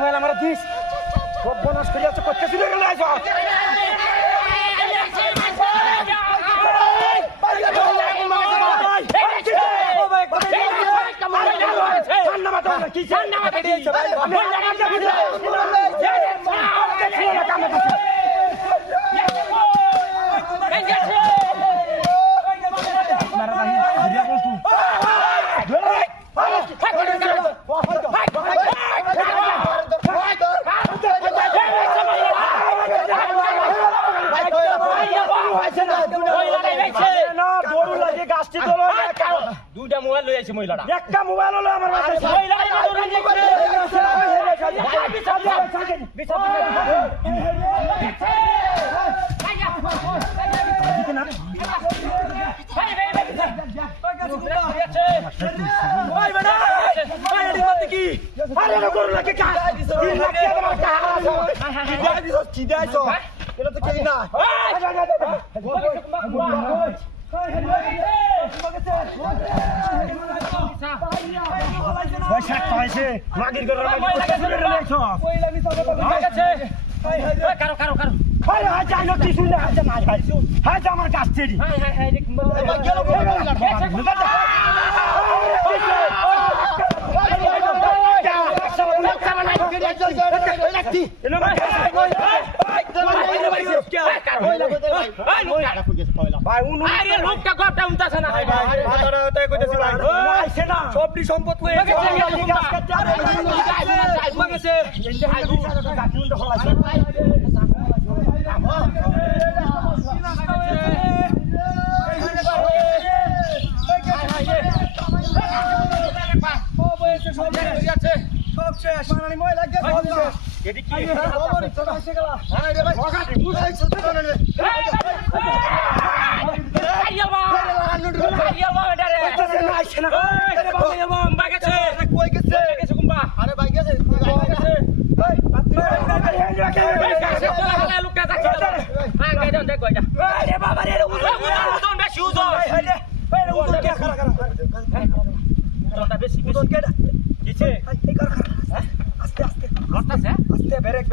mobile আমার this সব bonus করে আছে করতে শুরু করে আইছো দুইটা মোবাইল লই আইছে মহিলাটা একটা মোবাইল হলো আমার কাছে মাগির ঘরের কারো কারো কারো আমার কাছ থেকে সবটি সম্পদ সব শেষ আস্তে আস্তে ব্রেক